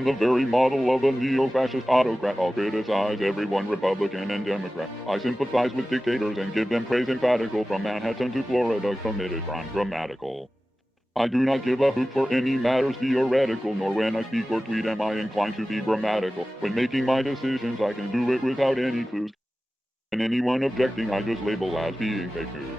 am the very model of a Neo Fascist Autocrat. I'll criticize everyone, Republican and Democrat. I sympathize with dictators and give them praise emphatical. From Manhattan to Florida, committed crime grammatical. I do not give a hoot for any matters theoretical, nor when I speak or tweet am I inclined to be grammatical. When making my decisions, I can do it without any clues. And anyone objecting, I just label as being fake news.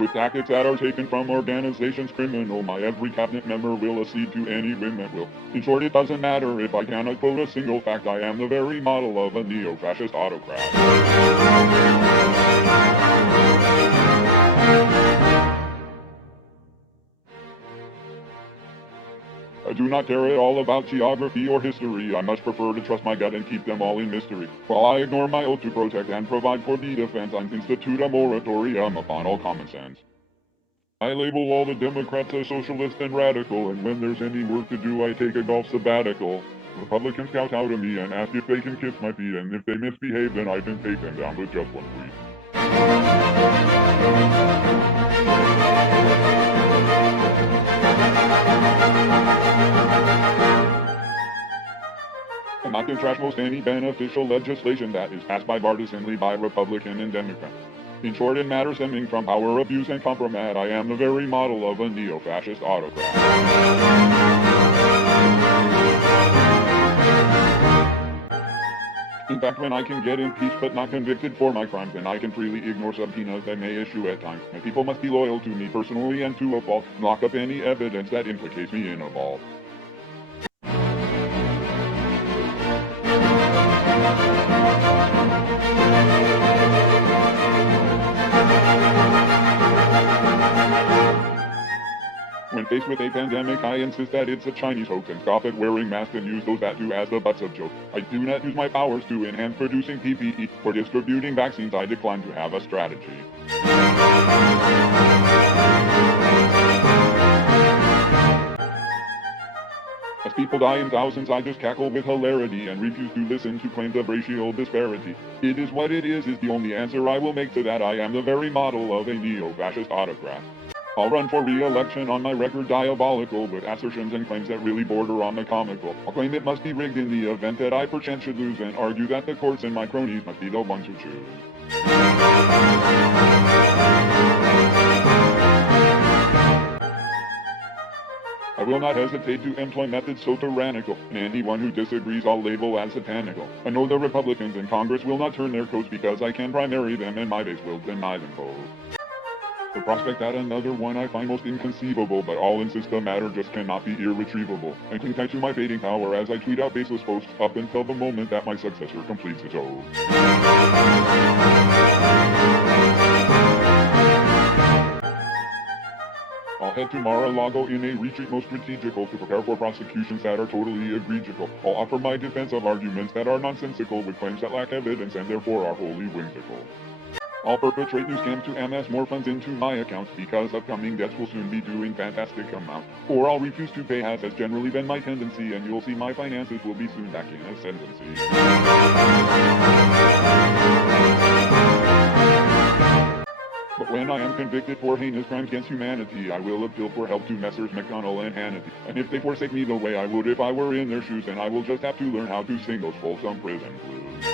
With tactics that are taken from organizations criminal, my every cabinet member will accede to any whim that will. In short, it doesn't matter if I cannot quote a single fact. I am the very model of a neo-fascist autocrat. I do not care at all about geography or history. I much prefer to trust my gut and keep them all in mystery. While I ignore my oath to protect and provide for the defense, I institute a moratorium upon all common sense. I label all the Democrats as socialist and radical, and when there's any work to do, I take a golf sabbatical. Republicans scout out of me and ask if they can kiss my feet, and if they misbehave, then I can take them down with just one tweet. I'm not going to trash most any beneficial legislation that is passed bipartisanly by Republican and Democrat. In short, in matters stemming from power abuse and compromise, I am the very model of a neo-fascist autocrat. In fact, when I can get impeached but not convicted for my crimes, then I can freely ignore subpoenas that may issue at times. My people must be loyal to me personally and to a fault, lock up any evidence that implicates me in a fault. When faced with a pandemic, I insist that it's a Chinese hoax and stop at wearing masks and use those that do as the butts of jokes. I do not use my powers to enhance producing PPE. For distributing vaccines, I decline to have a strategy. As people die in thousands, I just cackle with hilarity and refuse to listen to claims of racial disparity. It is what it is the only answer I will make to that. I am the very model of a neo-fascist autocrat. I'll run for re-election on my record diabolical, with assertions and claims that really border on the comical. I'll claim it must be rigged in the event that I perchance should lose, and argue that the courts and my cronies must be the ones who choose. I will not hesitate to employ methods so tyrannical, and anyone who disagrees I'll label as satanical. I know the Republicans in Congress will not turn their coats because I can primary them and my base will deny them both. The prospect that another one I find most inconceivable, but I'll insist the matter just cannot be irretrievable. I cling tight to my fading power as I tweet out baseless posts up until the moment that my successor completes its oath. I'll head to Mar-a-Lago in a retreat most strategical to prepare for prosecutions that are totally egregical. I'll offer my defense of arguments that are nonsensical with claims that lack evidence and therefore are wholly whimsical. I'll perpetrate new scams to amass more funds into my accounts because upcoming debts will soon be due in fantastic amounts. Or I'll refuse to pay, as has generally been my tendency, and you'll see my finances will be soon back in ascendancy. But when I am convicted for heinous crimes against humanity, I will appeal for help to Messrs. McDonnell and Hannity. And if they forsake me the way I would if I were in their shoes, then I will just have to learn how to sing those folksome prison blues.